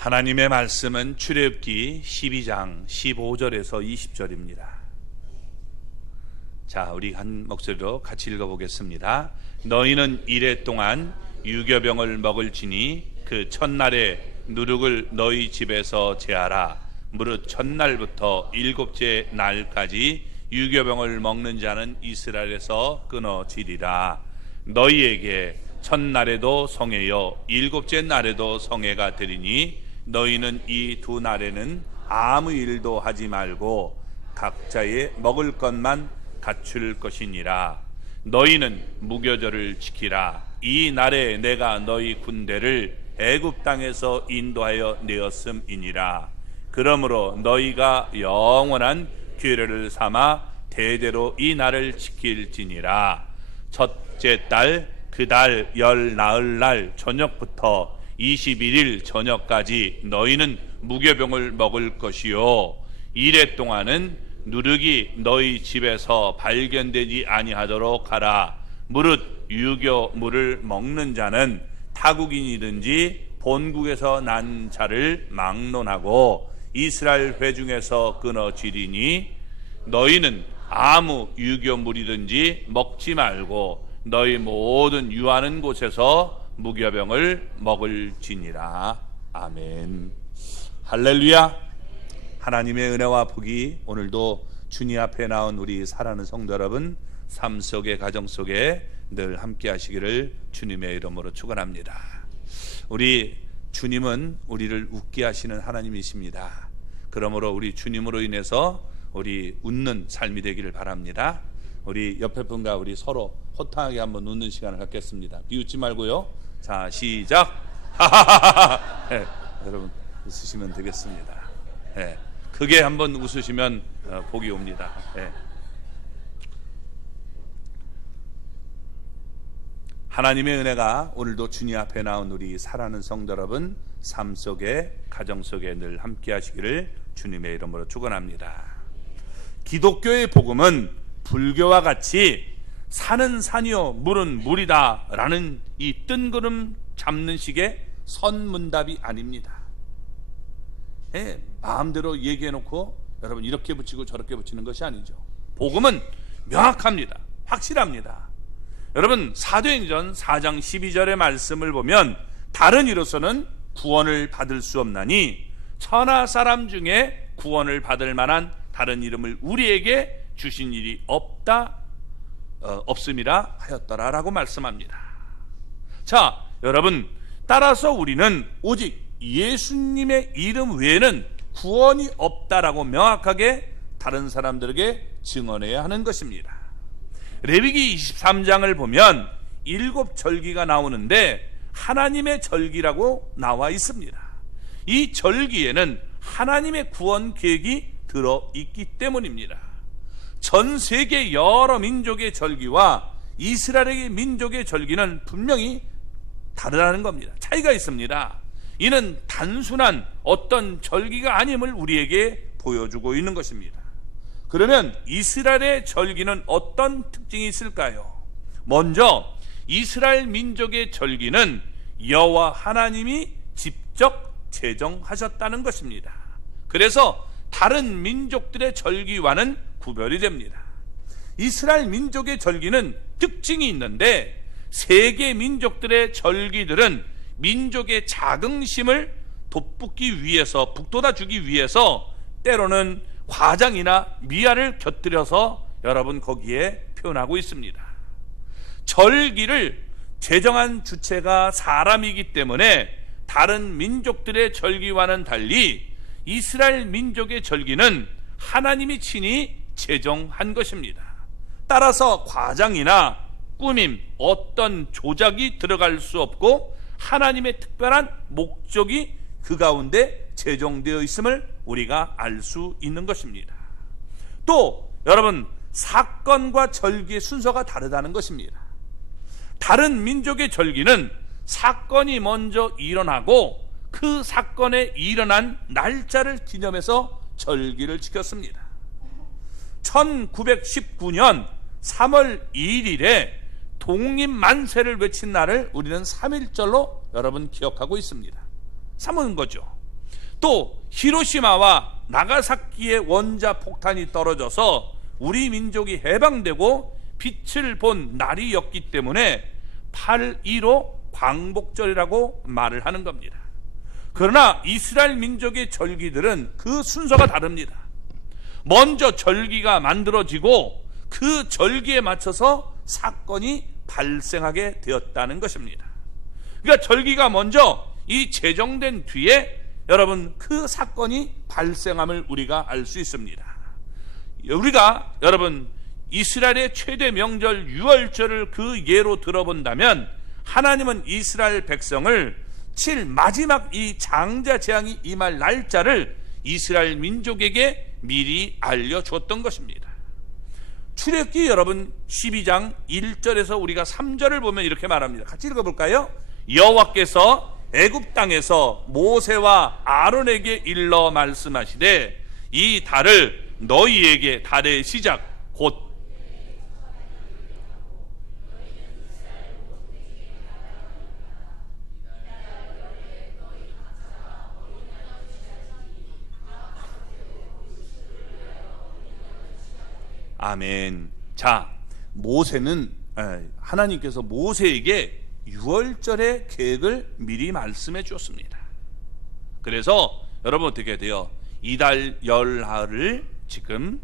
하나님의 말씀은 출애굽기 12장 15절에서 20절입니다. 자, 우리 한 목소리로 같이 읽어보겠습니다. 너희는 이레 동안 유교병을 먹을지니 그 첫날에 누룩을 너희 집에서 제하라. 무릇 첫날부터 일곱째 날까지 유교병을 먹는 자는 이스라엘에서 끊어지리라. 너희에게 첫날에도 성회여 일곱째 날에도 성회가 되리니 너희는 이 두 날에는 아무 일도 하지 말고 각자의 먹을 것만 갖출 것이니라. 너희는 무교절을 지키라. 이 날에 내가 너희 군대를 애굽 땅에서 인도하여 내었음이니라. 그러므로 너희가 영원한 규례를 삼아 대대로 이 날을 지킬지니라. 첫째 달 그 달 열 나흘날 저녁부터 21일 저녁까지 너희는 무교병을 먹을 것이요 이래 동안은 누룩이 너희 집에서 발견되지 아니하도록 하라. 무릇 유교물을 먹는 자는 타국인이든지 본국에서 난 자를 막론하고 이스라엘 회중에서 끊어지리니 너희는 아무 유교물이든지 먹지 말고 너희 모든 유하는 곳에서 무교병을 먹을지니라. 아멘. 할렐루야. 하나님의 은혜와 복이 오늘도 주님 앞에 나온 우리 사랑하는 성도 여러분 삶 속에 가정 속에 늘 함께 하시기를 주님의 이름으로 축원합니다. 우리 주님은 우리를 웃게 하시는 하나님이십니다. 그러므로 우리 주님으로 인해서 우리 웃는 삶이 되기를 바랍니다. 우리 옆에 분과 우리 서로 호탕하게 한번 웃는 시간을 갖겠습니다. 비웃지 말고요. 자, 시작. 네, 여러분 웃으시면 되겠습니다. 네, 크게 한번 웃으시면 복이 옵니다. 네. 하나님의 은혜가 오늘도 주님 앞에 나온 우리 사랑하는 성도 여러분 삶 속에 가정 속에 늘 함께 하시기를 주님의 이름으로 축원합니다. 기독교의 복음은 불교와 같이 산은 산이요 물은 물이다 라는 이 뜬구름 잡는 식의 선문답이 아닙니다. 마음대로 얘기해놓고 여러분 이렇게 붙이고 저렇게 붙이는 것이 아니죠. 복음은 명확합니다. 확실합니다. 여러분 사도행전 4장 12절의 말씀을 보면 다른 이로서는 구원을 받을 수 없나니 천하 사람 중에 구원을 받을 만한 다른 이름을 우리에게 주신 일이 없음이라 하였더라 라고 말씀합니다. 자, 여러분 따라서 우리는 오직 예수님의 이름 외에는 구원이 없다라고 명확하게 다른 사람들에게 증언해야 하는 것입니다. 레위기 23장을 보면 7절기가 나오는데 하나님의 절기라고 나와 있습니다. 이 절기에는 하나님의 구원 계획이 들어있기 때문입니다. 전 세계 여러 민족의 절기와 이스라엘의 민족의 절기는 분명히 다르다는 겁니다. 차이가 있습니다. 이는 단순한 어떤 절기가 아님을 우리에게 보여주고 있는 것입니다. 그러면 이스라엘의 절기는 어떤 특징이 있을까요? 먼저 이스라엘 민족의 절기는 여호와 하나님이 직접 제정하셨다는 것입니다. 그래서 다른 민족들의 절기와는 구별이 됩니다. 이스라엘 민족의 절기는 특징이 있는데 세계 민족들의 절기들은 민족의 자긍심을 돋붙기 위해서 북돋아주기 위해서 때로는 과장이나 미화를 곁들여서 여러분 거기에 표현하고 있습니다. 절기를 제정한 주체가 사람이기 때문에 다른 민족들의 절기와는 달리 이스라엘 민족의 절기는 하나님이 친히 제정한 것입니다. 따라서 과장이나 꾸밈, 어떤 조작이 들어갈 수 없고 하나님의 특별한 목적이 그 가운데 제정되어 있음을 우리가 알 수 있는 것입니다. 또 여러분 사건과 절기의 순서가 다르다는 것입니다. 다른 민족의 절기는 사건이 먼저 일어나고 그 사건에 일어난 날짜를 기념해서 절기를 지켰습니다. 1919년 3월 1일에 독립만세를 외친 날을 우리는 3.1절로 여러분 기억하고 있습니다. 삼은 거죠. 또 히로시마와 나가사키의 원자 폭탄이 떨어져서 우리 민족이 해방되고 빛을 본 날이었기 때문에 8.15 광복절이라고 말을 하는 겁니다. 그러나 이스라엘 민족의 절기들은 그 순서가 다릅니다. 먼저 절기가 만들어지고 그 절기에 맞춰서 사건이 발생하게 되었다는 것입니다. 그러니까 절기가 먼저 이 제정된 뒤에 여러분 그 사건이 발생함을 우리가 알 수 있습니다. 우리가 여러분 이스라엘의 최대 명절 유월절을 그 예로 들어본다면 하나님은 이스라엘 백성을 마지막 이 장자 재앙이 임할 날짜를 이스라엘 민족에게 미리 알려주었던 것입니다. 출애굽기 여러분 12장 1절에서 우리가 3절을 보면 이렇게 말합니다. 같이 읽어볼까요? 여호와께서 애굽 땅에서 모세와 아론에게 일러 말씀하시되 이 달을 너희에게 달의 시작 곧 아멘. 자, 모세는 하나님께서 모세에게 유월절의 계획을 미리 말씀해 주었습니다. 그래서 여러분 어떻게 돼요? 이달 열하를 지금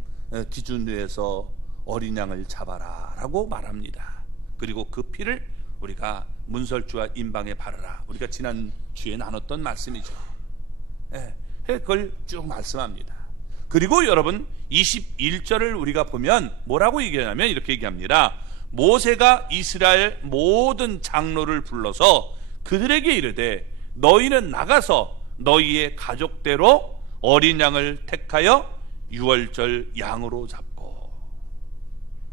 기준으로 해서 어린 양을 잡아라 라고 말합니다. 그리고 그 피를 우리가 문설주와 임방에 바르라. 우리가 지난 주에 나눴던 말씀이죠. 그걸 쭉 말씀합니다. 그리고 여러분 21절을 우리가 보면 뭐라고 얘기하냐면 이렇게 얘기합니다. 모세가 이스라엘 모든 장로를 불러서 그들에게 이르되 너희는 나가서 너희의 가족대로 어린 양을 택하여 유월절 양으로 잡고.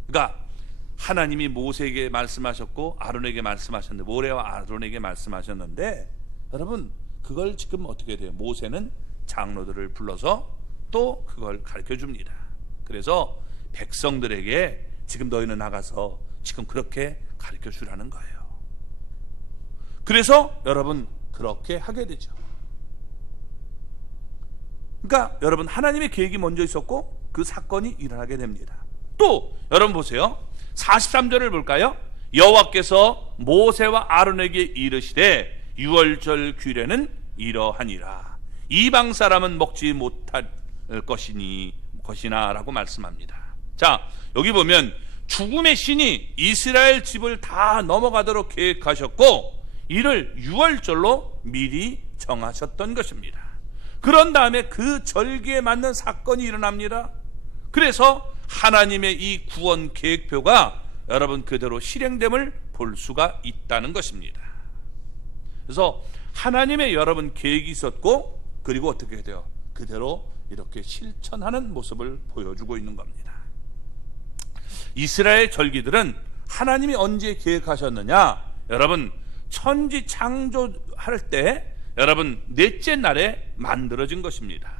그러니까 하나님이 모세에게 말씀하셨고 아론에게 말씀하셨는데, 모세와 아론에게 말씀하셨는데, 여러분 그걸 지금 어떻게 돼요? 모세는 장로들을 불러서 또 그걸 가르쳐 줍니다. 그래서 백성들에게 지금 너희는 나가서 지금 그렇게 가르쳐 주라는 거예요. 그래서 여러분 그렇게 하게 되죠. 그러니까 여러분 하나님의 계획이 먼저 있었고 그 사건이 일어나게 됩니다. 또 여러분 보세요. 43절을 볼까요? 여호와께서 모세와 아론에게 이르시되 유월절 규례는 이러하니라. 이방 사람은 먹지 못할 것이나 라고 말씀합니다. 자, 여기 보면 죽음의 신이 이스라엘 집을 다 넘어가도록 계획하셨고 이를 유월절로 미리 정하셨던 것입니다. 그런 다음에 그 절기에 맞는 사건이 일어납니다. 그래서 하나님의 이 구원 계획표가 여러분 그대로 실행됨을 볼 수가 있다는 것입니다. 그래서 하나님의 여러분 계획이 있었고 그리고 어떻게 돼요? 그대로 이렇게 실천하는 모습을 보여주고 있는 겁니다. 이스라엘 절기들은 하나님이 언제 계획하셨느냐? 여러분 천지 창조할 때 여러분 넷째 날에 만들어진 것입니다.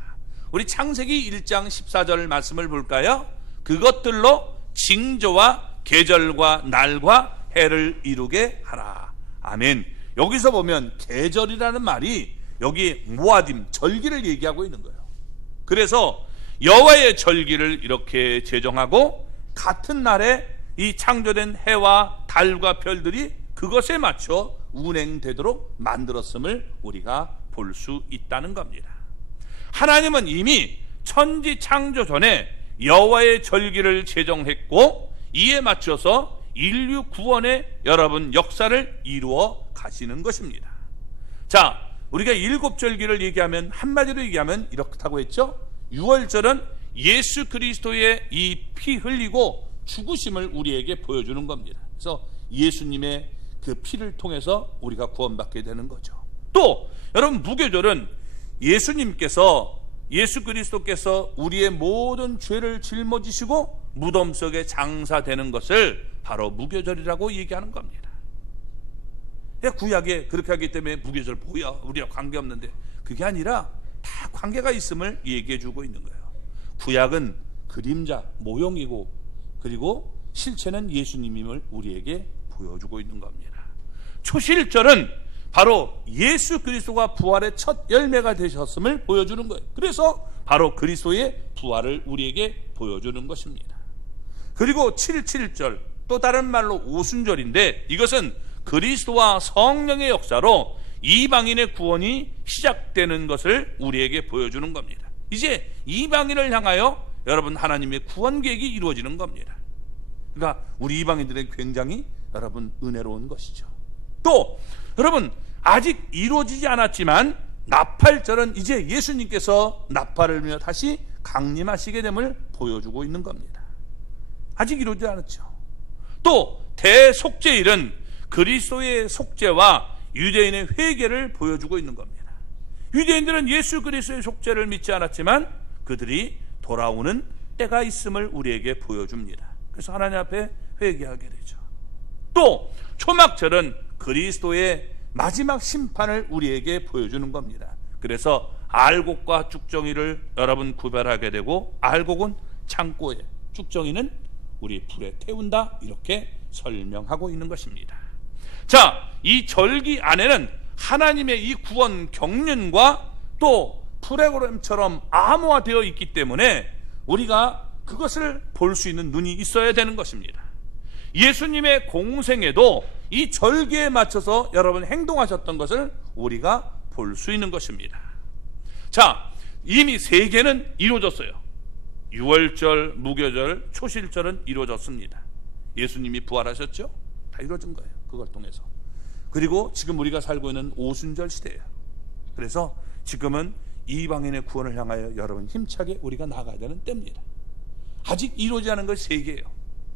우리 창세기 1장 14절 말씀을 볼까요? 그것들로 징조와 계절과 날과 해를 이루게 하라. 아멘. 여기서 보면 계절이라는 말이 여기 모아딤 절기를 얘기하고 있는 거예요. 그래서 여호와의 절기를 이렇게 제정하고 같은 날에 이 창조된 해와 달과 별들이 그것에 맞춰 운행되도록 만들었음을 우리가 볼 수 있다는 겁니다. 하나님은 이미 천지 창조 전에 여호와의 절기를 제정했고 이에 맞춰서 인류 구원의 여러분 역사를 이루어 가시는 것입니다. 자, 우리가 일곱 절기를 얘기하면 한마디로 얘기하면 이렇다고 했죠. 유월절은 예수 그리스도의 이 피 흘리고 죽으심을 우리에게 보여주는 겁니다. 그래서 예수님의 그 피를 통해서 우리가 구원받게 되는 거죠. 또 여러분 무교절은 예수 그리스도께서 우리의 모든 죄를 짊어지시고 무덤 속에 장사되는 것을 바로 무교절이라고 얘기하는 겁니다. 구약에 그렇게 하기 때문에 무교절 뭐야? 우리와 관계없는데, 그게 아니라 다 관계가 있음을 얘기해 주고 있는 거예요. 구약은 그림자, 모형이고 그리고 실체는 예수님임을 우리에게 보여주고 있는 겁니다. 초실절은 바로 예수 그리스도가 부활의 첫 열매가 되셨음을 보여주는 거예요. 그래서 바로 그리스도의 부활을 우리에게 보여주는 것입니다. 그리고 7.7절, 또 다른 말로 오순절인데, 이것은 그리스도와 성령의 역사로 이방인의 구원이 시작되는 것을 우리에게 보여주는 겁니다. 이제 이방인을 향하여 여러분 하나님의 구원 계획이 이루어지는 겁니다. 그러니까 우리 이방인들은 굉장히 여러분 은혜로운 것이죠. 또 여러분 아직 이루어지지 않았지만 나팔절은 이제 예수님께서 나팔을 불며 다시 강림하시게 됨을 보여주고 있는 겁니다. 아직 이루어지지 않았죠. 또 대속죄일은 그리스도의 속죄와 유대인의 회개를 보여주고 있는 겁니다. 유대인들은 예수 그리스도의 속죄를 믿지 않았지만 그들이 돌아오는 때가 있음을 우리에게 보여줍니다. 그래서 하나님 앞에 회개하게 되죠. 또 초막절은 그리스도의 마지막 심판을 우리에게 보여주는 겁니다. 그래서 알곡과 쭉정이를 여러분 구별하게 되고, 알곡은 창고에, 쭉정이는 우리 불에 태운다, 이렇게 설명하고 있는 것입니다. 자, 이 절기 안에는 하나님의 이 구원 경륜과 또 프로그램처럼 암호화되어 있기 때문에 우리가 그것을 볼 수 있는 눈이 있어야 되는 것입니다. 예수님의 공생에도 이 절기에 맞춰서 여러분 행동하셨던 것을 우리가 볼 수 있는 것입니다. 자, 이미 세 개는 이루어졌어요. 유월절, 무교절, 초실절은 이루어졌습니다. 예수님이 부활하셨죠? 다 이루어진 거예요. 그걸 통해서. 그리고 지금 우리가 살고 있는 오순절 시대예요. 그래서 지금은 이방인의 구원을 향하여 여러분 힘차게 우리가 나가야 되는 때입니다. 아직 이루어지지 않은 것이 세 개예요.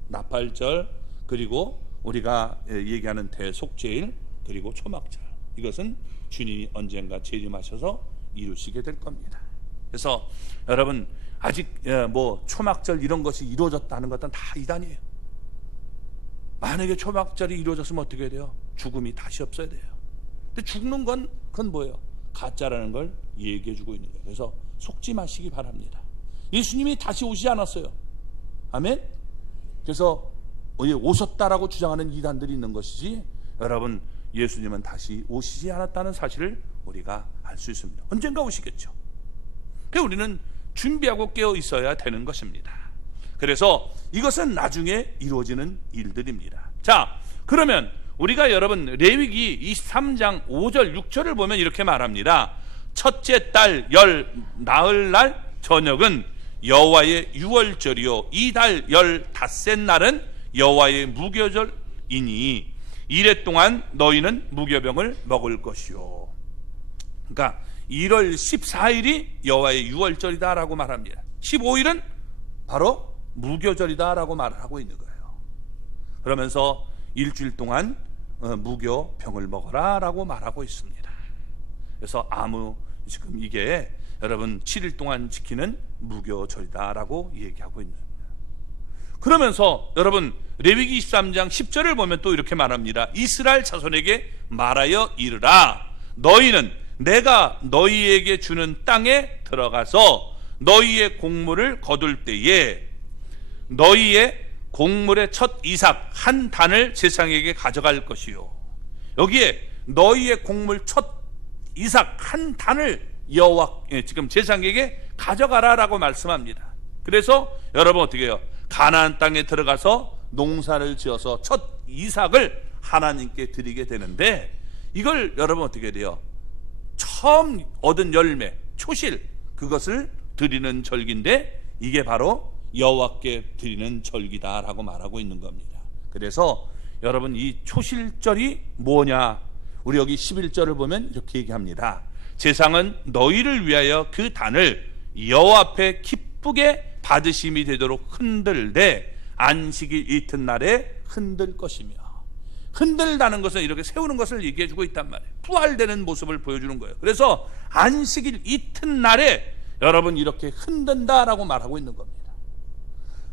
나팔절, 그리고 우리가 얘기하는 대속죄일, 그리고 초막절. 이것은 주님이 언젠가 재림하셔서 이루시게 될 겁니다. 그래서 여러분 아직 뭐 초막절 이런 것이 이루어졌다는 것은 다 이단이에요. 만약에 초막절이 이루어졌으면 어떻게 돼요? 죽음이 다시 없어야 돼요. 근데 죽는 건 그건 뭐예요? 가짜라는 걸 얘기해 주고 있는 거예요. 그래서 속지 마시기 바랍니다. 예수님이 다시 오시지 않았어요. 아멘. 그래서 오셨다라고 주장하는 이단들이 있는 것이지, 여러분 예수님은 다시 오시지 않았다는 사실을 우리가 알 수 있습니다. 언젠가 오시겠죠. 그래서 우리는 준비하고 깨어 있어야 되는 것입니다. 그래서 이것은 나중에 이루어지는 일들입니다. 자, 그러면 우리가 여러분 레위기 23장 5절 6절을 보면 이렇게 말합니다. 첫째 달 열 나흘날 저녁은 여호와의 유월절이요, 이달 15셋 날은 여호와의 무교절이니 이래 동안 너희는 무교병을 먹을 것이요. 그러니까 1월 14일이 여호와의 유월절이다 라고 말합니다. 15일은 바로 무교절이다 라고 말을 하고 있는 거예요. 그러면서 일주일 동안 무교병을 먹어라 라고 말하고 있습니다. 그래서 지금 이게 여러분 7일 동안 지키는 무교절이다 라고 얘기하고 있는 겁니다. 그러면서 여러분 레위기 23장 10절을 보면 또 이렇게 말합니다. 이스라엘 자손에게 말하여 이르라. 너희는 내가 너희에게 주는 땅에 들어가서 너희의 곡물을 거둘 때에 너희의 곡물의 첫 이삭 한 단을 제사장에게 가져갈 것이요. 여기에 너희의 곡물 첫 이삭 한 단을 지금 제사장에게 가져가라라고 말씀합니다. 그래서 여러분 어떻게 해요? 가나안 땅에 들어가서 농사를 지어서 첫 이삭을 하나님께 드리게 되는데, 이걸 여러분 어떻게 돼요? 처음 얻은 열매, 초실, 그것을 드리는 절기인데 이게 바로 여호와께 드리는 절기다라고 말하고 있는 겁니다. 그래서 여러분 이 초실절이 뭐냐? 우리 여기 11절을 보면 이렇게 얘기합니다. 제사장은 너희를 위하여 그 단을 여호와 앞에 기쁘게 받으심이 되도록 흔들되 안식일 이튿날에 흔들 것이며, 흔들다는 것은 이렇게 세우는 것을 얘기해 주고 있단 말이에요. 부활되는 모습을 보여주는 거예요. 그래서 안식일 이튿날에 여러분 이렇게 흔든다라고 말하고 있는 겁니다.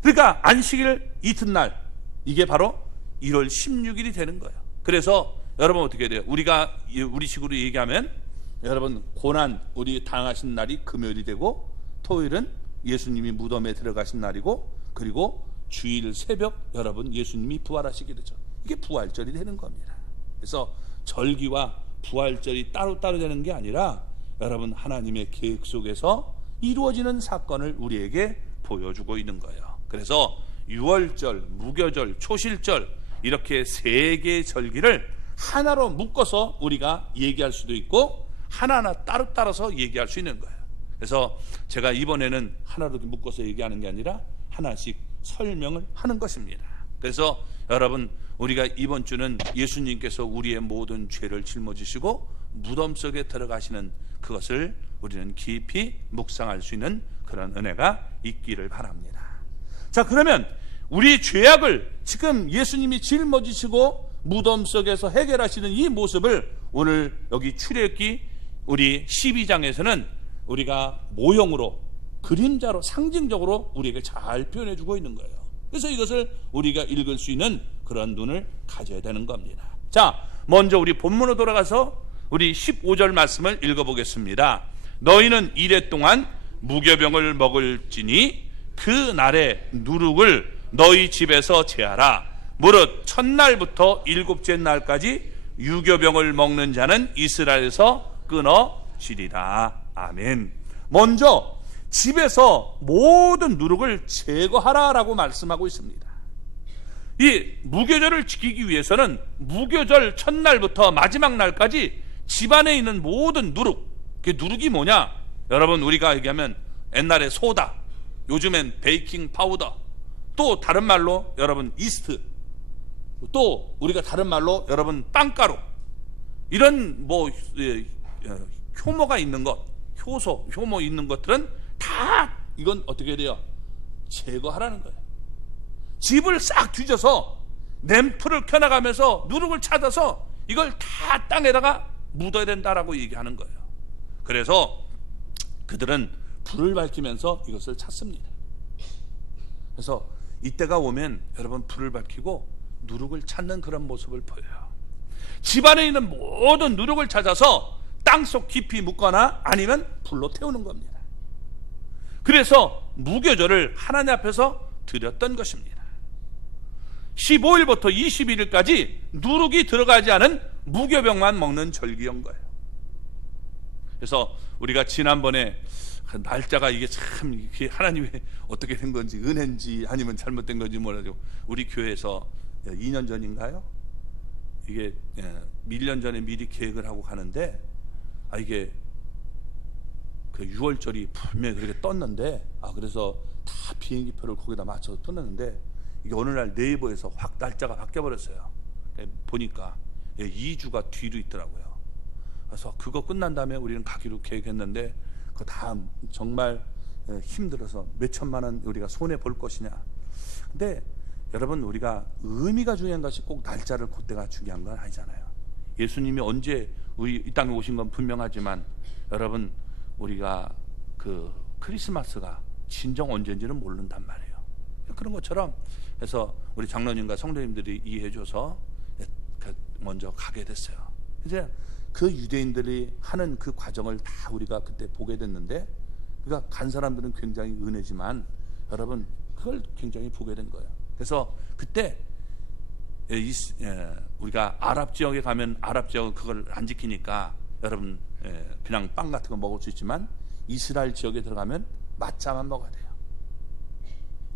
그러니까 안식일 이튿날, 이게 바로 1월 16일이 되는 거예요. 그래서 여러분 어떻게 돼요? 우리 식으로 얘기하면 여러분 고난 우리 당하신 날이 금요일이 되고, 토요일은 예수님이 무덤에 들어가신 날이고, 그리고 주일 새벽 여러분 예수님이 부활하시게 되죠. 이게 부활절이 되는 겁니다. 그래서 절기와 부활절이 따로따로 되는 게 아니라 여러분 하나님의 계획 속에서 이루어지는 사건을 우리에게 보여주고 있는 거예요. 그래서 유월절, 무교절, 초실절 이렇게 세 개의 절기를 하나로 묶어서 우리가 얘기할 수도 있고 하나하나 따로따로서 얘기할 수 있는 거예요. 그래서 제가 이번에는 하나로 묶어서 얘기하는 게 아니라 하나씩 설명을 하는 것입니다. 그래서 여러분 우리가 이번 주는 예수님께서 우리의 모든 죄를 짊어지시고 무덤 속에 들어가시는 그것을 우리는 깊이 묵상할 수 있는 그런 은혜가 있기를 바랍니다. 자, 그러면 우리 죄악을 지금 예수님이 짊어지시고 무덤 속에서 해결하시는 이 모습을 오늘 여기 출애굽기 우리 12장에서는 우리가 모형으로 그림자로 상징적으로 우리에게 잘 표현해 주고 있는 거예요. 그래서 이것을 우리가 읽을 수 있는 그런 눈을 가져야 되는 겁니다. 자, 먼저 우리 본문으로 돌아가서 우리 15절 말씀을 읽어보겠습니다. 너희는 이레 동안 무교병을 먹을지니 그 날의 누룩을 너희 집에서 제하라. 무릇 첫날부터 일곱째 날까지 유교병을 먹는 자는 이스라엘에서 끊어지리라. 아멘. 먼저 집에서 모든 누룩을 제거하라라고 말씀하고 있습니다. 이 무교절을 지키기 위해서는 무교절 첫날부터 마지막 날까지 집안에 있는 모든 누룩, 그 누룩이 뭐냐? 여러분 우리가 얘기하면 옛날에 소다, 요즘엔 베이킹 파우더, 또 다른 말로 여러분 이스트, 또 우리가 다른 말로 여러분 빵가루, 이런 뭐 효모가 있는 것, 효소, 효모 있는 것들은 다 이건 어떻게 돼요? 제거하라는 거예요. 집을 싹 뒤져서 램프를 켜나가면서 누룩을 찾아서 이걸 다 땅에다가 묻어야 된다라고 얘기하는 거예요. 그래서 그들은 불을 밝히면서 이것을 찾습니다. 그래서 이때가 오면 여러분 불을 밝히고 누룩을 찾는 그런 모습을 보여요. 집안에 있는 모든 누룩을 찾아서 땅속 깊이 묻거나 아니면 불로 태우는 겁니다. 그래서 무교절을 하나님 앞에서 드렸던 것입니다. 15일부터 21일까지 누룩이 들어가지 않은 무교병만 먹는 절기인 거예요. 그래서 우리가 지난번에 날짜가 이게 참 이게 하나님의 어떻게 된 건지 은혜인지 아니면 잘못된 건지 몰라도 우리 교회에서 2년 전인가요? 이게 1년 전에 미리 계획을 하고 가는데 이게 그 6월절이 분명히 그렇게 떴는데 그래서 다 비행기표를 거기다 맞춰서 끊었는데 이게 어느 날 네이버에서 확 날짜가 바뀌어버렸어요. 보니까 2주가 뒤로 있더라고요. 그래서 그거 끝난 다음에 우리는 가기로 계획했는데 그거 다 정말 힘들어서 몇 천만 원 우리가 손해 볼 것이냐. 근데 여러분 우리가 의미가 중요한 것이 꼭 날짜를 그때가 중요한 건 아니잖아요. 예수님이 언제 이 땅에 오신 건 분명하지만 여러분 우리가 그 크리스마스가 진정 언제인지는 모른단 말이에요. 그런 것처럼 해서 우리 장로님과 성도님들이 이해해줘서 먼저 가게 됐어요. 이제 그 유대인들이 하는 그 과정을 다 우리가 그때 보게 됐는데 그러니까 간 사람들은 굉장히 은혜지만 여러분 그걸 굉장히 보게 된 거예요. 그래서 그때 우리가 아랍 지역에 가면 아랍 지역은 그걸 안 지키니까 여러분 그냥 빵 같은 거 먹을 수 있지만 이스라엘 지역에 들어가면 마차만 먹어야 돼요.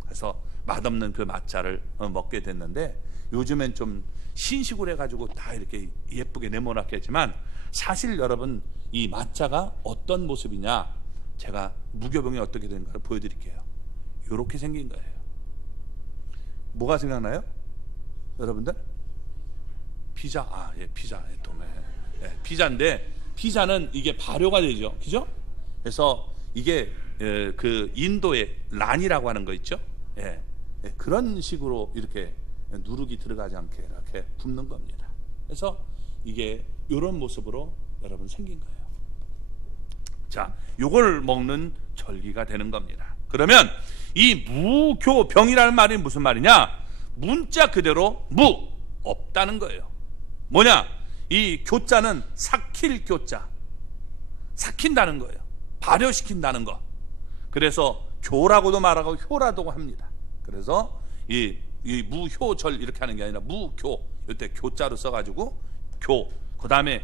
그래서 맛없는 그 마차를 먹게 됐는데 요즘엔 좀 신식으로 해가지고 다 이렇게 예쁘게 네모나게 했지만 사실 여러분 이 마차가 어떤 모습이냐 제가 무교병이 어떻게 되는가를 보여드릴게요. 이렇게 생긴 거예요. 뭐가 생각나요? 여러분들? 피자. 피자. 피자인데 피자는 이게 발효가 되죠. 그죠? 그래서 이게 그 인도의 란이라고 하는 거 있죠? 그런 식으로 이렇게 누룩이 들어가지 않게 이렇게 굽는 겁니다. 그래서 이게 이런 모습으로 여러분 생긴 거예요. 자, 요걸 먹는 절기가 되는 겁니다. 그러면 이 무교병이라는 말이 무슨 말이냐? 문자 그대로 무, 없다는 거예요. 뭐냐? 이 교자는 삭힐 교자, 삭힌다는 거예요. 발효시킨다는 거. 그래서 교라고도 말하고 효라고 합니다. 그래서 이 무효절 이렇게 하는 게 아니라 무교, 이때 교자로 써가지고 교, 그 다음에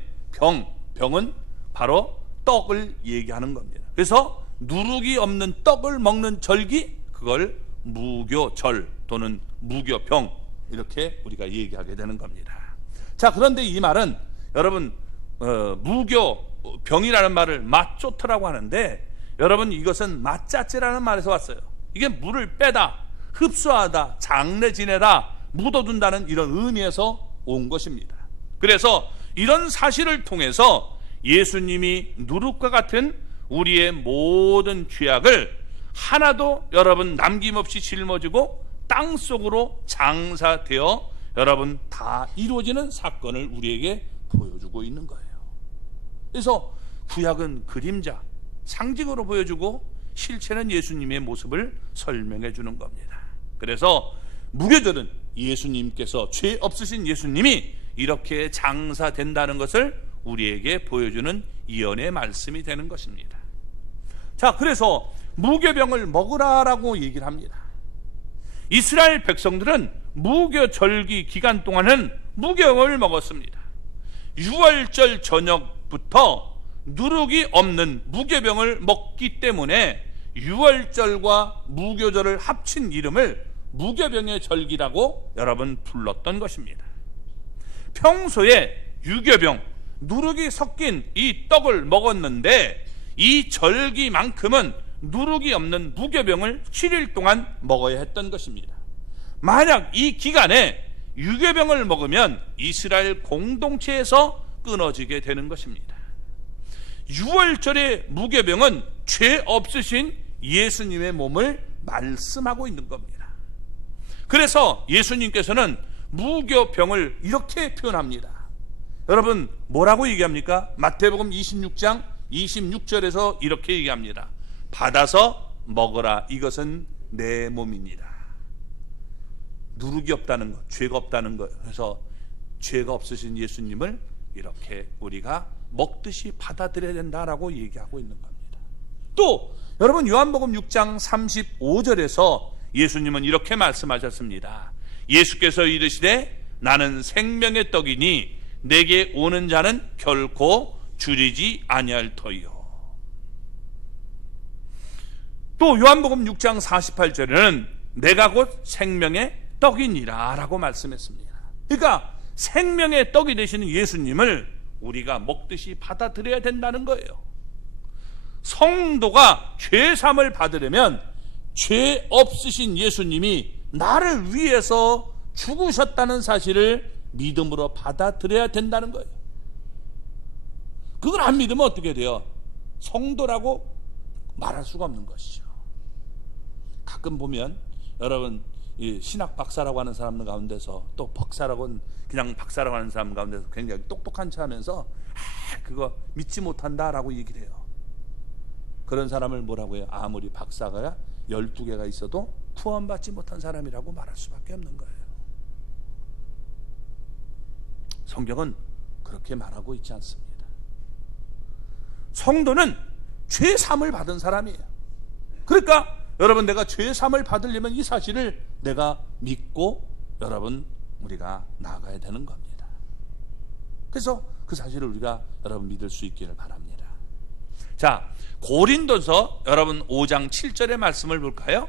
병은 바로 떡을 얘기하는 겁니다. 그래서 누룩이 없는 떡을 먹는 절기, 그걸 무교절 또는 무교병, 이렇게 우리가 얘기하게 되는 겁니다. 자, 그런데 이 말은 여러분 무교병이라는 말을 맛조트라고 하는데, 여러분 이것은 맛자체라는 말에서 왔어요. 이게 물을 빼다, 흡수하다, 장래 지내다, 묻어둔다는 이런 의미에서 온 것입니다. 그래서 이런 사실을 통해서 예수님이 누룩과 같은 우리의 모든 죄악을 하나도 여러분 남김없이 짊어지고 땅속으로 장사되어 여러분 다 이루어지는 사건을 우리에게 보여주고 있는 거예요. 그래서 구약은 그림자, 상징으로 보여주고 실체는 예수님의 모습을 설명해 주는 겁니다. 그래서 무교절은 예수님께서, 죄 없으신 예수님이 이렇게 장사된다는 것을 우리에게 보여주는 예언의 말씀이 되는 것입니다. 자, 그래서 무교병을 먹으라라고 얘기를 합니다. 이스라엘 백성들은 무교절기 기간 동안은 무교병을 먹었습니다. 6월절 저녁부터 누룩이 없는 무교병을 먹기 때문에 6월절과 무교절을 합친 이름을 무교병의 절기라고 여러분 불렀던 것입니다. 평소에 유교병, 누룩이 섞인 이 떡을 먹었는데 이 절기만큼은 누룩이 없는 무교병을 7일 동안 먹어야 했던 것입니다. 만약 이 기간에 유교병을 먹으면 이스라엘 공동체에서 끊어지게 되는 것입니다. 6월절의 무교병은 죄 없으신 예수님의 몸을 말씀하고 있는 겁니다. 그래서 예수님께서는 무교병을 이렇게 표현합니다. 여러분 뭐라고 얘기합니까? 마태복음 26장 26절에서 이렇게 얘기합니다. 받아서 먹어라, 이것은 내 몸입니다. 누룩이 없다는 것, 죄가 없다는 것, 그래서 죄가 없으신 예수님을 이렇게 우리가 먹듯이 받아들여야 된다라고 얘기하고 있는 겁니다. 또 여러분 요한복음 6장 35절에서 예수님은 이렇게 말씀하셨습니다. 예수께서 이르시되 나는 생명의 떡이니 내게 오는 자는 결코 줄이지 아니할 터이요. 또 요한복음 6장 48절에는 내가 곧 생명의 떡이니라 라고 말씀했습니다. 그러니까 생명의 떡이 되시는 예수님을 우리가 먹듯이 받아들여야 된다는 거예요. 성도가 죄사함을 받으려면 죄 없으신 예수님이 나를 위해서 죽으셨다는 사실을 믿음으로 받아들여야 된다는 거예요. 그걸 안 믿으면 어떻게 돼요? 성도라고 말할 수가 없는 것이죠. 가끔 보면 여러분 이 신학 박사라고 하는 사람들 가운데서 또 박사라고는 그냥 박사라고 하는 사람 가운데서 굉장히 똑똑한 척 하면서 그거 믿지 못한다라고 얘기를 해요. 그런 사람을 뭐라고 해요? 아무리 박사가 12개가 있어도 구원받지 못한 사람이라고 말할 수밖에 없는 거예요. 성경은 그렇게 말하고 있지 않습니다. 성도는 죄사함을 받은 사람이에요. 그러니까 여러분 내가 죄사함을 받으려면 이 사실을 내가 믿고 여러분 우리가 나아가야 되는 겁니다. 그래서 그 사실을 우리가 여러분 믿을 수 있기를 바랍니다. 자, 고린도서 여러분 5장 7절의 말씀을 볼까요?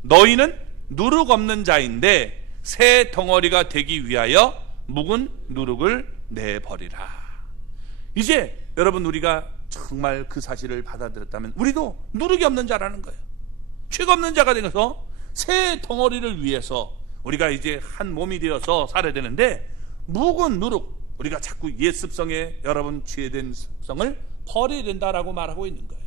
너희는 누룩 없는 자인데 새 덩어리가 되기 위하여 묵은 누룩을 내버리라. 이제 여러분 우리가 정말 그 사실을 받아들였다면 우리도 누룩이 없는 자라는 거예요. 죄가 없는 자가 되어서 새 덩어리를 위해서 우리가 이제 한 몸이 되어서 살아야 되는데 묵은 누룩, 우리가 자꾸 옛 습성에 여러분 죄된 습성을 버려야 된다라고 말하고 있는 거예요.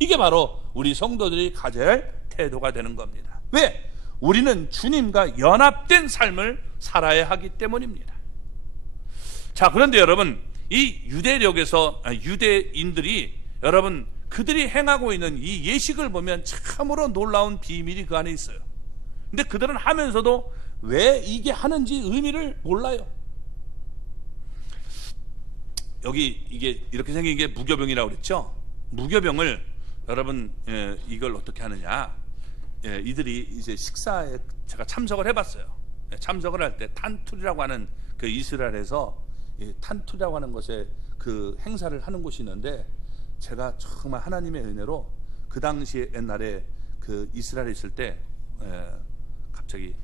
이게 바로 우리 성도들이 가져야 할 태도가 되는 겁니다. 왜? 우리는 주님과 연합된 삶을 살아야 하기 때문입니다. 자, 그런데 여러분 이 유대인들이 여러분 그들이 행하고 있는 이 예식을 보면 참으로 놀라운 비밀이 그 안에 있어요. 근데 그들은 하면서도 왜 이게 하는지 의미를 몰라요. 여기 이게 이렇게 생긴 게 무교병이라고 그랬죠. 무교병을 여러분 이걸 어떻게 하느냐, 이들이 이제 식사에 제가 참석을 해봤어요. 참석을 할 때 탄툴이라고 하는 그 이스라엘에서 탄툴이라고 하는 것에 그 행사를 하는 곳이 있는데, 제가 정말 하나님의 은혜로 그 당시에 옛날에 그 이스라엘에 있을 때 갑자기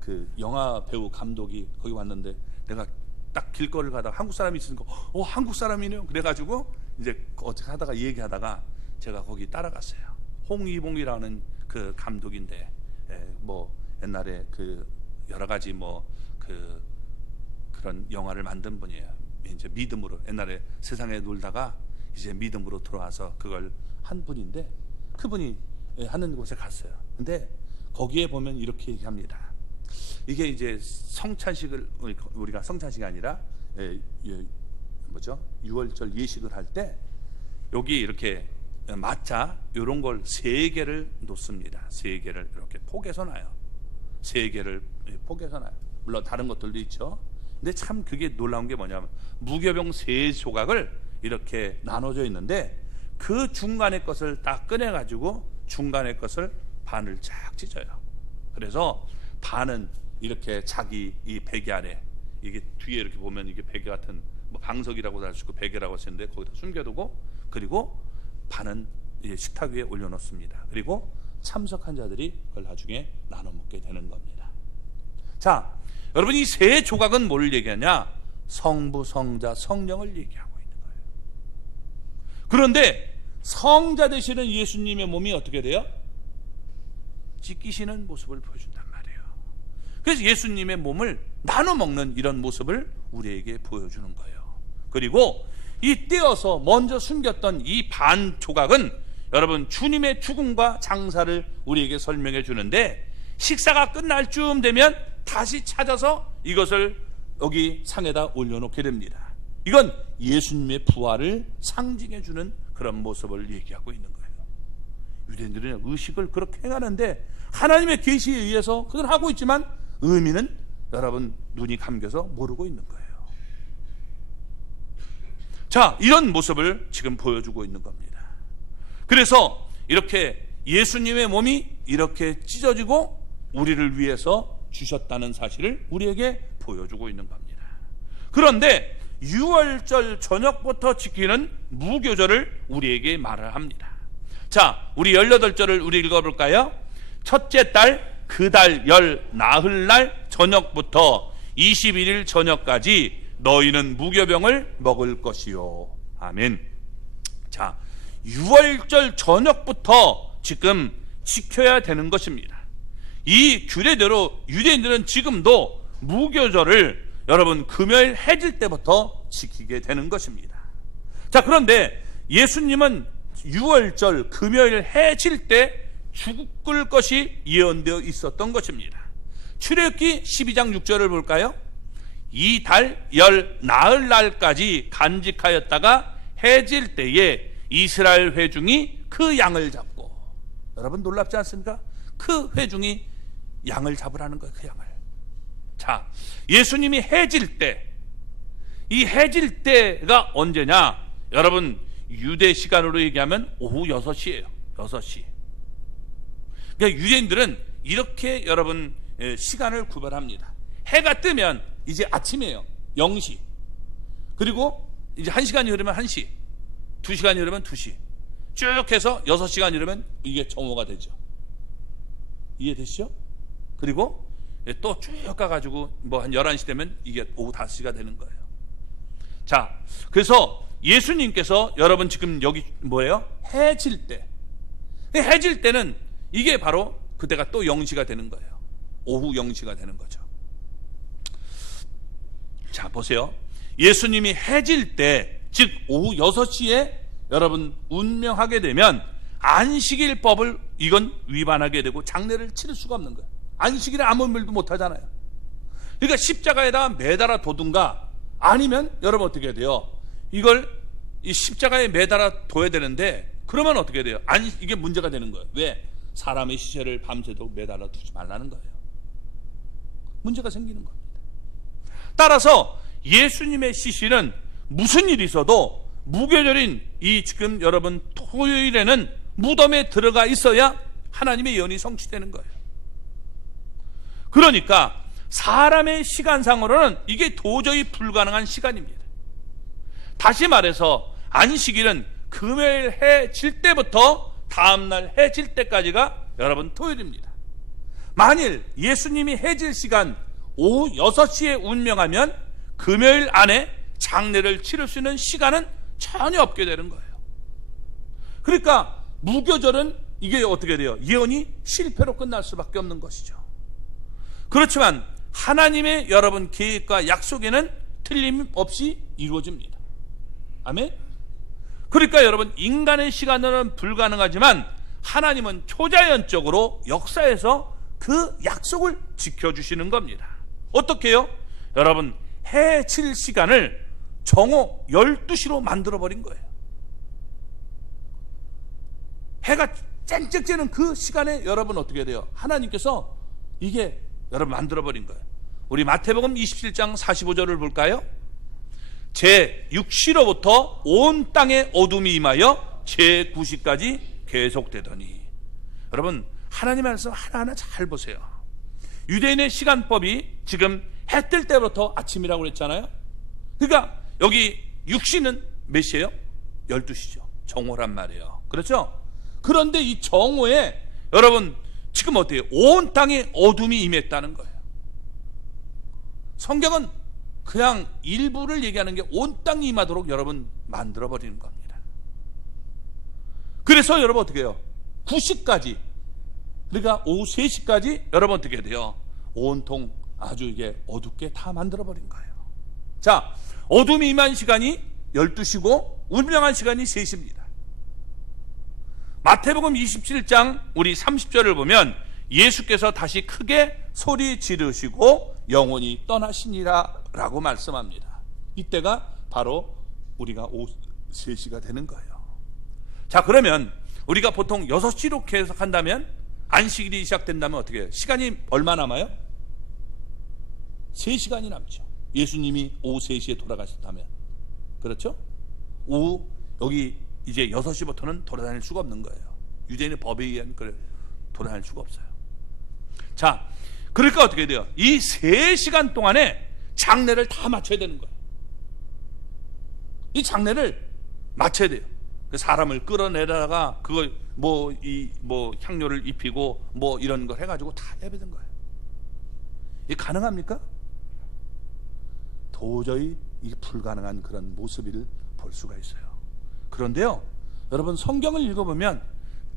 그 영화 배우 감독이 거기 왔는데, 내가 딱 길거리를 가다가 한국 사람이 있으니까 한국 사람이네요. 그래가지고 이제 어떻게 하다가 얘기하다가 제가 거기 따라갔어요. 홍이봉이라는 그 감독인데, 뭐 옛날에 그 여러 가지 뭐 그런 영화를 만든 분이에요. 이제 믿음으로, 옛날에 세상에 놀다가 이제 믿음으로 들어와서 그걸 한 분인데, 그분이 하는 곳에 갔어요. 근데 거기에 보면 이렇게 얘기합니다. 이게 이제 성찬식을, 우리가 성찬식이 아니라 뭐죠? 6월절 예식을 할 때 여기 이렇게 마차 이런 걸 3개를 놓습니다. 3개를 이렇게 포개서 놔요. 3개를 포개서 놔요. 물론 다른 것들도 있죠. 근데 참 그게 놀라운 게 뭐냐면, 무교병 3조각을 이렇게 나눠져 있는데, 그 중간에 것을 딱 꺼내가지고 중간에 것을 반을 쫙 찢어요. 그래서 반은 이렇게 자기 이 베개 안에, 이게 뒤에 이렇게 보면 이게 베개 같은, 뭐 방석이라고도 할 수 있고 베개라고 쓰는데 거기다 숨겨두고, 그리고 반은 식탁 위에 올려놓습니다. 그리고 참석한 자들이 그걸 나중에 나눠 먹게 되는 겁니다. 자, 여러분, 이 3조각은 뭘 얘기하냐? 성부, 성자, 성령을 얘기하고 있는 거예요. 그런데 성자 되시는 예수님의 몸이 어떻게 돼요? 찢기시는 모습을 보여준단 말이에요. 그래서 예수님의 몸을 나눠 먹는 이런 모습을 우리에게 보여주는 거예요. 그리고 이 떼어서 먼저 숨겼던 이 반 조각은 여러분 주님의 죽음과 장사를 우리에게 설명해 주는데, 식사가 끝날 쯤 되면 다시 찾아서 이것을 여기 상에다 올려놓게 됩니다. 이건 예수님의 부활을 상징해 주는 그런 모습을 얘기하고 있는 거예요. 유대인들은 의식을 그렇게 행하는데, 하나님의 계시에 의해서 그걸 하고 있지만 의미는 여러분 눈이 감겨서 모르고 있는 거예요. 자, 이런 모습을 지금 보여주고 있는 겁니다. 그래서 이렇게 예수님의 몸이 이렇게 찢어지고 우리를 위해서 주셨다는 사실을 우리에게 보여주고 있는 겁니다. 그런데 6월절 저녁부터 지키는 무교절을 우리에게 말을 합니다. 자, 우리 18절을 우리 읽어볼까요? 첫째 달 그 달 열 나흘날 저녁부터 21일 저녁까지 너희는 무교병을 먹을 것이요. 아멘. 자, 6월절 저녁부터 지금 지켜야 되는 것입니다. 이 규례대로 유대인들은 지금도 무교절을 여러분 금요일 해질 때부터 지키게 되는 것입니다. 자, 그런데 예수님은 6월절 금요일 해질 때 죽을 것이 예언되어 있었던 것입니다. 출애굽기 12장 6절을 볼까요? 이 달 열 나흘날까지 간직하였다가 해질 때에 이스라엘 회중이 그 양을 잡고, 여러분 놀랍지 않습니까? 그 회중이 양을 잡으라는 거예요. 그 양을. 자, 예수님이 해질 때, 이 해질 때가 언제냐? 여러분 유대 시간으로 얘기하면 오후 6시예요 6시. 그러니까 유대인들은 이렇게 여러분 시간을 구별합니다. 해가 뜨면 이제 아침이에요. 0시. 그리고 이제 1시간이 흐르면 1시, 2시간이 흐르면 2시, 쭉 해서 6시간이 흐르면 이게 정오가 되죠. 이해되시죠? 그리고 또 쭉 가가지고 뭐 한 11시 되면 이게 오후 5시가 되는 거예요. 자, 그래서 예수님께서 여러분 지금 여기 뭐예요? 해질 때. 해질 때는 이게 바로 그때가 또 0시가 되는 거예요. 오후 0시가 되는 거죠. 자, 보세요. 예수님이 해질 때, 즉 오후 6시에 여러분 운명하게 되면 안식일법을 이건 위반하게 되고 장례를 치를 수가 없는 거예요. 안식일에 아무 일도 못 하잖아요. 그러니까 십자가에다가 매달아 둬둔가, 아니면 여러분 어떻게 해야 돼요? 이걸 이 십자가에 매달아 둬야 되는데, 그러면 어떻게 돼요? 이게 문제가 되는 거예요. 왜? 사람의 시체를 밤새도록 매달아 두지 말라는 거예요. 문제가 생기는 겁니다. 따라서 예수님의 시신은 무슨 일이 있어도 무교절인 이 지금 여러분 토요일에는 무덤에 들어가 있어야 하나님의 예언이 성취되는 거예요. 그러니까 사람의 시간상으로는 이게 도저히 불가능한 시간입니다. 다시 말해서 안식일은 금요일 해 질 때부터 다음날 해 질 때까지가 여러분 토요일입니다. 만일 예수님이 해질 시간 오후 6시에 운명하면 금요일 안에 장례를 치를 수 있는 시간은 전혀 없게 되는 거예요. 그러니까 무교절은 이게 어떻게 돼요? 예언이 실패로 끝날 수밖에 없는 것이죠. 그렇지만 하나님의 여러분 계획과 약속에는 틀림없이 이루어집니다. 아멘? 그러니까 여러분 인간의 시간으로는 불가능하지만 하나님은 초자연적으로 역사에서 그 약속을 지켜주시는 겁니다. 어떻게 해요? 여러분 해 칠 시간을 정오 12시로 만들어버린 거예요. 해가 쨍쨍 쬐는 그 시간에 여러분 어떻게 돼요? 하나님께서 이게 여러분 만들어버린 거예요. 우리 마태복음 27장 45절을 볼까요? 제 6시로부터 온 땅에 어둠이 임하여 제 9시까지 계속되더니. 여러분 하나님의 말씀 하나하나 잘 보세요. 유대인의 시간법이 지금 해 뜰 때부터 아침이라고 그랬잖아요. 그러니까 여기 6시는 몇 시예요? 12시죠. 정오란 말이에요. 그렇죠? 그런데 이 정오에 여러분 지금 어때요? 온 땅에 어둠이 임했다는 거예요. 성경은 그냥 일부를 얘기하는 게 온 땅이 임하도록 여러분 만들어버리는 겁니다. 그래서 여러분 어떻게 해요? 9시까지, 그러니까 오후 3시까지 여러분 어떻게 돼요? 온통 아주 이게 어둡게 다 만들어버린 거예요. 자, 어둠이 임한 시간이 12시고 운명한 시간이 3시입니다. 마태복음 27장 우리 30절을 보면 예수께서 다시 크게 소리 지르시고 영원히 떠나시니라 라고 말씀합니다. 이때가 바로 우리가 오후 3시가 되는 거예요. 자, 그러면 우리가 보통 6시로 계속한다면 안식일이 시작된다면 어떻게 해요? 시간이 얼마 남아요? 3시간이 남죠. 예수님이 오후 3시에 돌아가셨다면. 그렇죠? 오후 여기 이제 6시부터는 돌아다닐 수가 없는 거예요. 유대인의 법에 의한 돌아다닐 수가 없어요. 자, 그러니까 어떻게 돼요? 이 3시간 동안에 장례를 다 마쳐야 되는 거예요. 이 장례를 마쳐야 돼요. 사람을 끌어내다가 그걸 향료를 입히고 이런 걸 해가지고 다 해야 되는 거예요. 이게 가능합니까? 도저히 이게 불가능한 그런 모습을 볼 수가 있어요. 그런데요, 여러분 성경을 읽어보면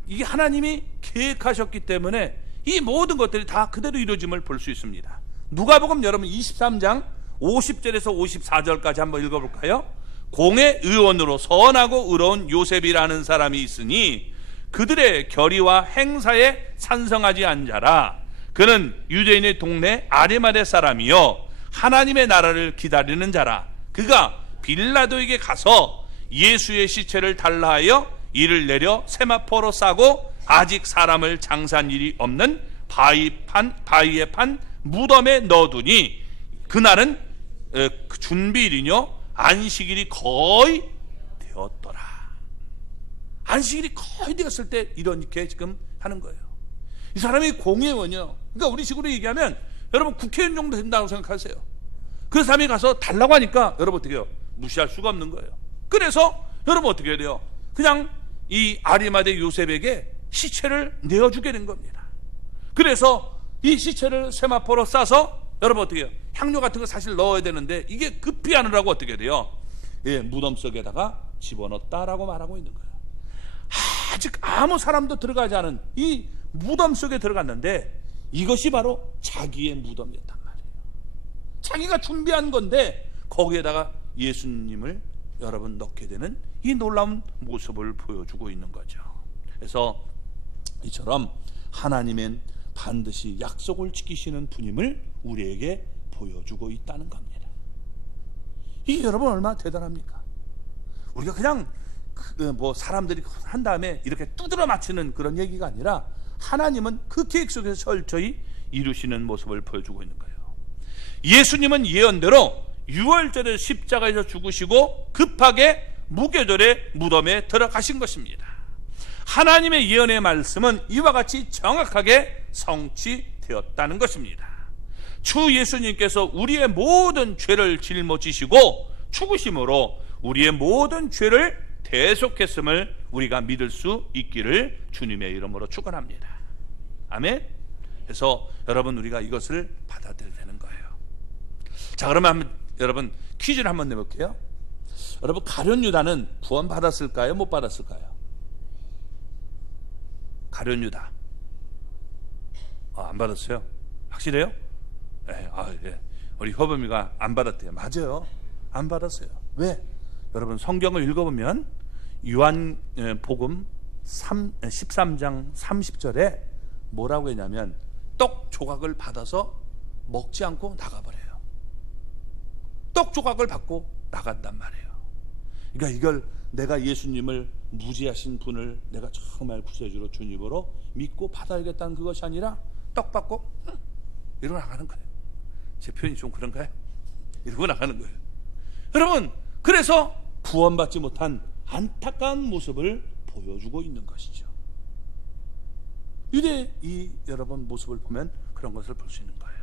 이게 하나님이 계획하셨기 때문에 이 모든 것들이 다 그대로 이루어짐을 볼 수 있습니다. 누가복음 여러분 23장 50절에서 54절까지 한번 읽어볼까요? 공의 의원으로 선하고 의로운 요셉이라는 사람이 있으니 그들의 결의와 행사에 찬성하지 않자라. 그는 유대인의 동네 아리마대 사람이요 하나님의 나라를 기다리는 자라. 그가 빌라도에게 가서 예수의 시체를 달라 하여 이를 내려 세마포로 싸고 아직 사람을 장사한 일이 없는 바위에 판 무덤에 넣어두니 그날은 준비일이뇨 안식일이 거의 되었더라. 안식일이 거의 되었을 때 이렇게 지금 하는 거예요. 이 사람이 공회원이요. 그러니까 우리 식으로 얘기하면 여러분 국회의원 정도 된다고 생각하세요. 그 사람이 가서 달라고 하니까 여러분 어떻게 해요? 무시할 수가 없는 거예요. 그래서 여러분 어떻게 해야 돼요? 그냥 이 아리마대 요셉에게 시체를 내어주게 된 겁니다. 그래서 이 시체를 세마포로 싸서 여러분 어떻게 해요? 향료 같은 거 사실 넣어야 되는데 이게 급히 하느라고 어떻게 돼요? 무덤 속에다가 집어넣었다라고 말하고 있는 거예요. 아직 아무 사람도 들어가지 않은 이 무덤 속에 들어갔는데 이것이 바로 자기의 무덤이었단 말이에요. 자기가 준비한 건데 거기에다가 예수님을 여러분 넣게 되는 이 놀라운 모습을 보여주고 있는 거죠. 그래서 이처럼 하나님은 반드시 약속을 지키시는 분임을 우리에게 보여주고 있다는 겁니다. 이게 여러분 얼마나 대단합니까? 우리가 그냥 사람들이 한 다음에 이렇게 두드려 맞히는 그런 얘기가 아니라 하나님은 그 계획 속에서 철저히 이루시는 모습을 보여주고 있는 거예요. 예수님은 예언대로 6월절에 십자가에서 죽으시고 급하게 무교절에 무덤에 들어가신 것입니다. 하나님의 예언의 말씀은 이와 같이 정확하게 성취되었다는 것입니다. 주 예수님께서 우리의 모든 죄를 짊어지시고 죽으심으로 우리의 모든 죄를 대속했음을 우리가 믿을 수 있기를 주님의 이름으로 축원합니다. 아멘. 그래서 여러분 우리가 이것을 받아들여야 되는 거예요. 자, 그러면 여러분 퀴즈를 한번 내볼게요. 여러분 가룟 유다는 구원 받았을까요? 못 받았을까요? 가룟 유다 안 받았어요? 확실해요? 네, 예. 우리 효범이가 안 받았대요. 맞아요. 안 받았어요. 왜? 여러분 성경을 읽어보면 요한복음 13장 30절에 뭐라고 했냐면 떡 조각을 받아서 먹지 않고 나가버려요. 떡 조각을 받고 나간단 말이에요. 그러니까 이걸 내가 예수님을 무지하신 분을 내가 정말 구세주로 주님으로 믿고 받아야겠다는 그것이 아니라 떡 받고 이러고 나가는 거예요. 제 표현이 좀 그런가요? 이러고 나가는 거예요. 여러분 그래서 구원받지 못한 안타까운 모습을 보여주고 있는 것이죠. 유대의 이 여러분 모습을 보면 그런 것을 볼 수 있는 거예요.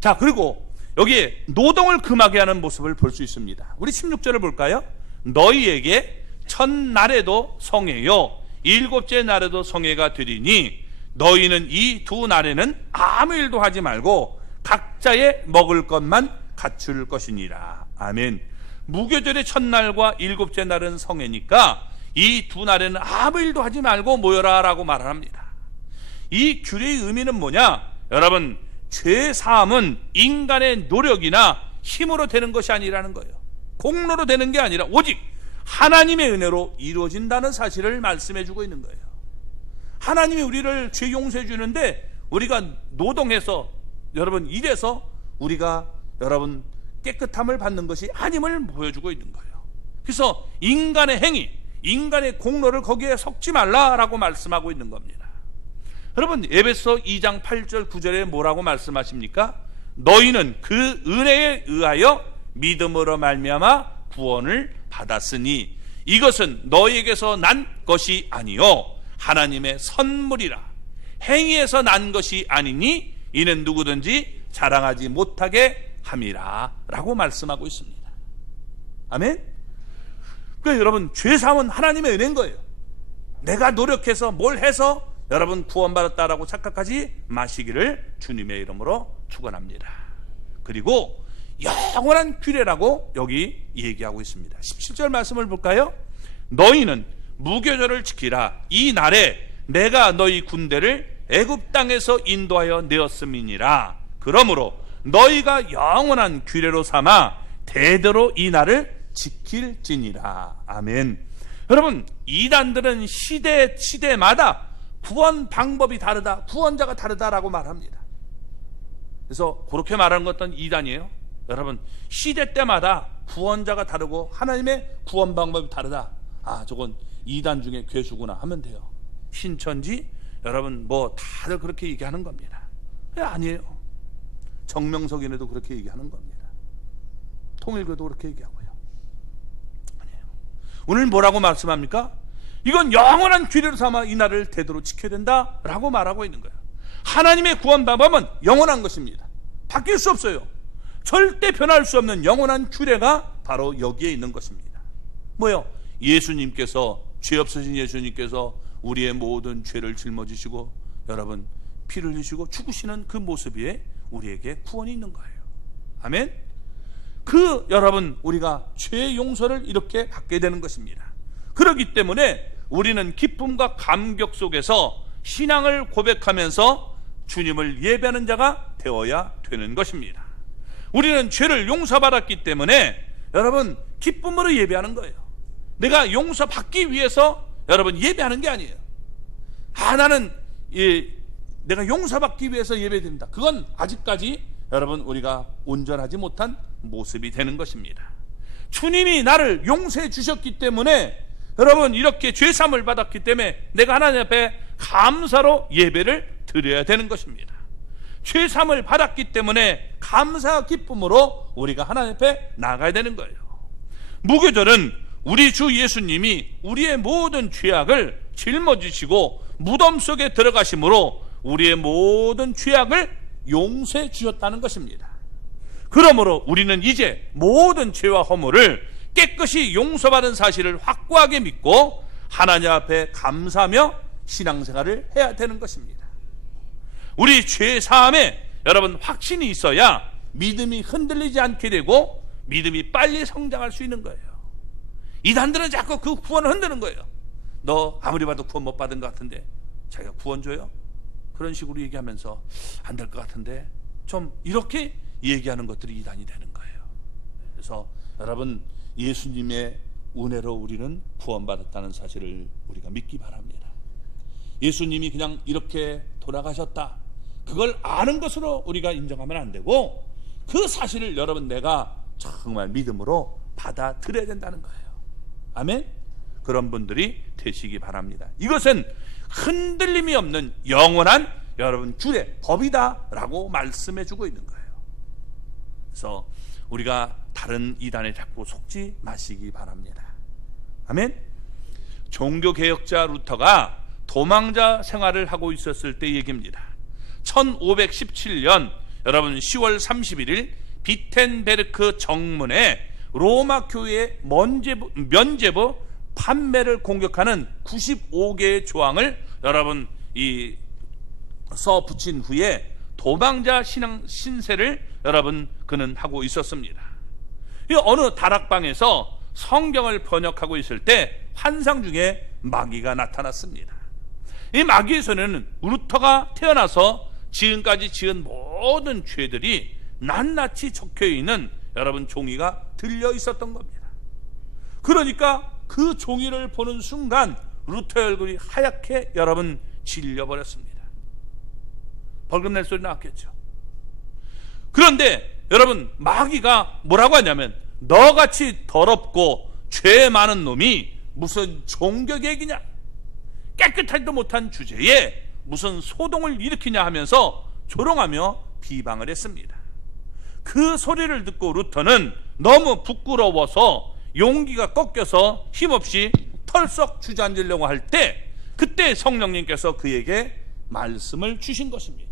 자, 그리고 여기에 노동을 금하게 하는 모습을 볼 수 있습니다. 우리 16절을 볼까요? 너희에게 첫날에도 성회요 일곱째 날에도 성회가 되리니 너희는 이 두 날에는 아무 일도 하지 말고 각자의 먹을 것만 갖출 것이니라. 아멘. 무교절의 첫날과 일곱째 날은 성회니까 이 두 날에는 아무 일도 하지 말고 모여라 라고 말을 합니다. 이 규례의 의미는 뭐냐? 여러분 죄 사함은 인간의 노력이나 힘으로 되는 것이 아니라는 거예요. 공로로 되는 게 아니라 오직 하나님의 은혜로 이루어진다는 사실을 말씀해 주고 있는 거예요. 하나님이 우리를 죄 용서해 주는데 우리가 노동해서 여러분 일해서 우리가 여러분 깨끗함을 받는 것이 아님을 보여주고 있는 거예요. 그래서 인간의 행위, 인간의 공로를 거기에 섞지 말라라고 말씀하고 있는 겁니다. 여러분 에베소 2장 8절 9절에 뭐라고 말씀하십니까? 너희는 그 은혜에 의하여 믿음으로 말미암아 구원을 받았으니 이것은 너희에게서 난 것이 아니요 하나님의 선물이라. 행위에서 난 것이 아니니 이는 누구든지 자랑하지 못하게 함이라 라고 말씀하고 있습니다. 아멘. 그러니까 여러분 죄사함은 하나님의 은혜인 거예요. 내가 노력해서 뭘 해서 여러분 구원받았다라고 착각하지 마시기를 주님의 이름으로 축원합니다. 그리고 영원한 규례라고 여기 얘기하고 있습니다. 17절 말씀을 볼까요? 너희는 무교절을 지키라. 이 날에 내가 너희 군대를 애굽 땅에서 인도하여 내었음이니라. 그러므로 너희가 영원한 규례로 삼아 대대로 이 날을 지킬지니라. 아멘. 여러분 이단들은 시대마다 구원 방법이 다르다, 구원자가 다르다라고 말합니다. 그래서 그렇게 말하는 것은 이단이에요. 여러분 시대 때마다 구원자가 다르고 하나님의 구원 방법이 다르다. 저건 이단 중에 괴수구나 하면 돼요. 신천지 여러분 뭐 다들 그렇게 얘기하는 겁니다. 아니에요. 정명석인에도 그렇게 얘기하는 겁니다. 통일교도 그렇게 얘기하고요. 아니에요. 오늘 뭐라고 말씀합니까? 이건 영원한 규례로 삼아 이 날을 대대로 지켜야 된다라고 말하고 있는 거예요. 하나님의 구원 방법은 영원한 것입니다. 바뀔 수 없어요. 절대 변할 수 없는 영원한 규례가 바로 여기에 있는 것입니다. 뭐요? 예수님께서 죄 없으신 예수님께서 우리의 모든 죄를 짊어지시고 여러분 피를 흘리시고 죽으시는 그 모습 위에 우리에게 구원이 있는 거예요. 아멘. 여러분 우리가 죄 용서를 이렇게 받게 되는 것입니다. 그렇기 때문에 우리는 기쁨과 감격 속에서 신앙을 고백하면서 주님을 예배하는 자가 되어야 되는 것입니다. 우리는 죄를 용서받았기 때문에 여러분 기쁨으로 예배하는 거예요. 내가 용서받기 위해서 여러분 예배하는 게 아니에요. 나는 내가 용서받기 위해서 예배드린다. 그건 아직까지 여러분 우리가 온전하지 못한 모습이 되는 것입니다. 주님이 나를 용서해 주셨기 때문에 여러분 이렇게 죄사함을 받았기 때문에 내가 하나님 앞에 감사로 예배를 드려야 되는 것입니다. 죄사함을 받았기 때문에 감사 기쁨으로 우리가 하나님 앞에 나가야 되는 거예요. 무교절은 우리 주 예수님이 우리의 모든 죄악을 짊어지시고 무덤 속에 들어가심으로 우리의 모든 죄악을 용서해 주셨다는 것입니다. 그러므로 우리는 이제 모든 죄와 허물을 깨끗이 용서받은 사실을 확고하게 믿고 하나님 앞에 감사하며 신앙생활을 해야 되는 것입니다. 우리 죄 사함에 여러분 확신이 있어야 믿음이 흔들리지 않게 되고 믿음이 빨리 성장할 수 있는 거예요. 이단들은 자꾸 그 구원을 흔드는 거예요. 너 아무리 봐도 구원 못 받은 것 같은데 자기가 구원 줘요? 그런 식으로 얘기하면서 안 될 것 같은데 좀 이렇게 얘기하는 것들이 이단이 되는 거예요. 그래서 여러분 예수님의 은혜로 우리는 구원받았다는 사실을 우리가 믿기 바랍니다. 예수님이 그냥 이렇게 돌아가셨다, 그걸 아는 것으로 우리가 인정하면 안 되고 그 사실을 여러분 내가 정말 믿음으로 받아들여야 된다는 거예요. 아멘. 그런 분들이 되시기 바랍니다. 이것은 흔들림이 없는 영원한 여러분 줄의 법이다라고 말씀해 주고 있는 거예요. 그래서 우리가 다른 이단에 자꾸 속지 마시기 바랍니다. 아멘. 종교개혁자 루터가 도망자 생활을 하고 있었을 때 얘기입니다. 1517년 여러분 10월 31일 비텐베르크 정문에 로마 교회의 면죄부 판매를 공격하는 95개의 조항을 여러분 써 붙인 후에 도망자 신세를 여러분 그는 하고 있었습니다. 어느 다락방에서 성경을 번역하고 있을 때 환상 중에 마귀가 나타났습니다. 이 마귀에서는 루터가 태어나서 지금까지 지은 모든 죄들이 낱낱이 적혀있는 여러분 종이가 들려 있었던 겁니다. 그러니까 그 종이를 보는 순간 루터의 얼굴이 하얗게 여러분 질려버렸습니다. 벌금 낼 소리 나왔겠죠. 그런데 여러분 마귀가 뭐라고 하냐면 너같이 더럽고 죄 많은 놈이 무슨 종교개혁이냐, 깨끗하지도 못한 주제에 무슨 소동을 일으키냐 하면서 조롱하며 비방을 했습니다. 그 소리를 듣고 루터는 너무 부끄러워서 용기가 꺾여서 힘없이 털썩 주저앉으려고 할 때 그때 성령님께서 그에게 말씀을 주신 것입니다.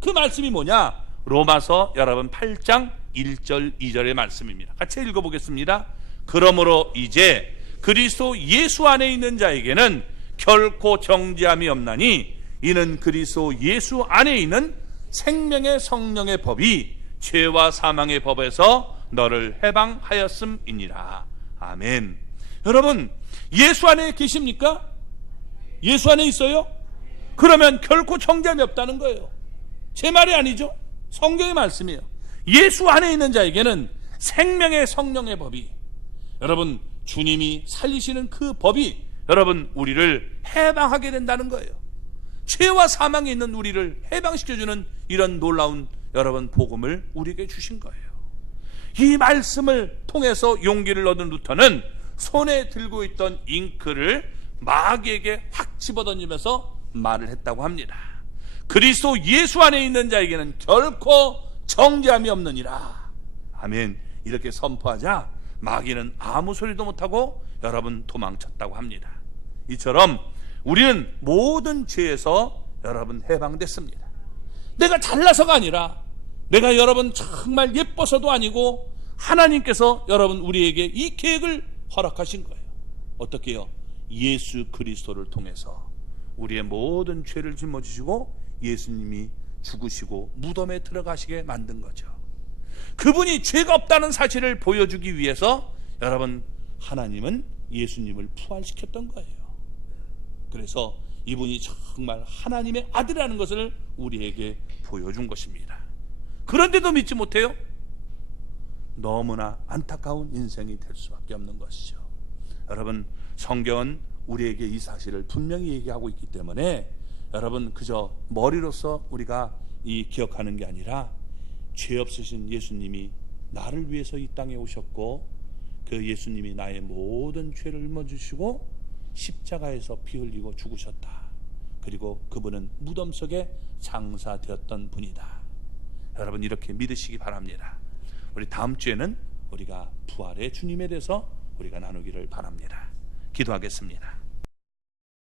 그 말씀이 뭐냐? 로마서 여러분 8장 1절 2절의 말씀입니다. 같이 읽어보겠습니다. 그러므로 이제 그리스도 예수 안에 있는 자에게는 결코 정죄함이 없나니 이는 그리스도 예수 안에 있는 생명의 성령의 법이 죄와 사망의 법에서 너를 해방하였음이니라. 아멘. 여러분 예수 안에 계십니까? 예수 안에 있어요? 그러면 결코 정죄함이 없다는 거예요. 제 말이 아니죠. 성경의 말씀이에요. 예수 안에 있는 자에게는 생명의 성령의 법이, 여러분 주님이 살리시는 그 법이 여러분 우리를 해방하게 된다는 거예요. 죄와 사망에 있는 우리를 해방시켜주는 이런 놀라운 여러분 복음을 우리에게 주신 거예요. 이 말씀을 통해서 용기를 얻은 루터는 손에 들고 있던 잉크를 마귀에게 확 집어던지면서 말을 했다고 합니다. 그리스도 예수 안에 있는 자에게는 결코 정죄함이 없느니라. 아멘. 이렇게 선포하자 마귀는 아무 소리도 못하고 여러분 도망쳤다고 합니다. 이처럼 우리는 모든 죄에서 여러분 해방됐습니다. 내가 잘나서가 아니라 내가 여러분 정말 예뻐서도 아니고 하나님께서 여러분 우리에게 이 계획을 허락하신 거예요. 어떻게 해요? 예수 그리스도를 통해서 우리의 모든 죄를 짊어지시고 예수님이 죽으시고 무덤에 들어가시게 만든 거죠. 그분이 죄가 없다는 사실을 보여주기 위해서 여러분 하나님은 예수님을 부활시켰던 거예요. 그래서 이분이 정말 하나님의 아들이라는 것을 우리에게 보여준 것입니다. 그런데도 믿지 못해요? 너무나 안타까운 인생이 될 수밖에 없는 것이죠. 여러분 성경은 우리에게 이 사실을 분명히 얘기하고 있기 때문에 여러분 그저 머리로서 우리가 기억하는 게 아니라 죄 없으신 예수님이 나를 위해서 이 땅에 오셨고 그 예수님이 나의 모든 죄를 짊어지시고 십자가에서 피 흘리고 죽으셨다. 그리고 그분은 무덤 속에 장사되었던 분이다. 여러분 이렇게 믿으시기 바랍니다. 우리 다음 주에는 우리가 부활의 주님에 대해서 우리가 나누기를 바랍니다. 기도하겠습니다.